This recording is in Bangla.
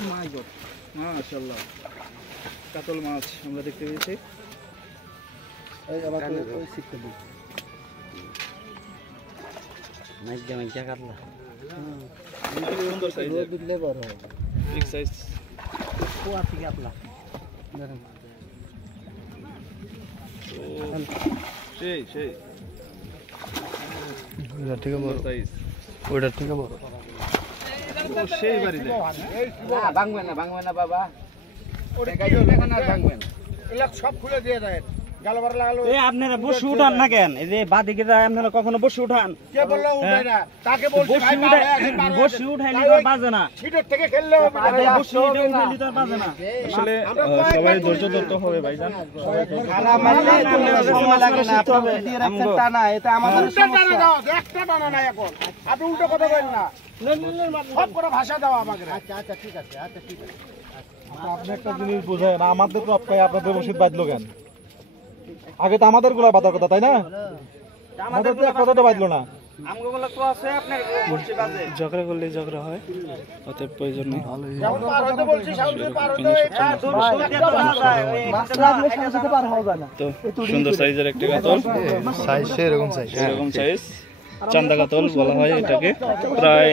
মাই গড, মাশাআল্লাহ কাতল মাছ আমরা দেখতে পেয়েছি। এই আবার ওই শিখতে দিই মাইজা মাইজা কাটলা সুন্দর সাইজ দিলে বড় হবে বিগ সাইজ ও আছে কাটলা সেই সেই এটা থেকে বড় সাইজ ওইটা থেকে বড় ও সেই বাড়িতে না ভাঙবে না বাবা ওটা এখন আর ভাঙবে না এলা সব খুলে দিয়ে দেয় গালবার লাগালো। এই আপনারা বসে উঠান না কেন? এই যে বাদিকে যায় আপনারা কখনো বসে উঠান? কে বললো উঠে না? তাকে বলছি ভাই বসে উঠাইলে তো বাজে না। সিটের থেকে খেললে হবে না। বসে উঠাইলে তো বাজে না। আসলে সবাই ধৈর্য ধরতে হবে ভাইজান। খালা মারলে সময় লাগে না, আপনি দিয়ে রাখছেন টানা, এটা আমাদের উল্টা টানা দাও, একটা টানা নাই এখন। আপনি উল্টো কথা বলেন না। সব করে ভাষা দাও আমাকে। আচ্ছা ঠিক আছে, আপনি একটা জিনিস বুঝেন, আমাদের তো আপনাদের রশিদ বাঁধলো কেন? আগে তো আমাদের গুলা বাঁধার কথা, তাই না? আমাদের তো এক কথাটা বাঁধলো না। আমগুলো তো আছে আপনার বসে বাজে। ঝগড়া করলে ঝগড়া হয়, অতএব প্রয়োজন নেই। যেমন পার হইতে বলছি সামনে পার হইতে তো সুন্দর সাইজের একটা কাতল, সাইজ সেরকম সাইজ। এরকম সাইজ চান্দা কাতল বলা হয় এটাকে। প্রায়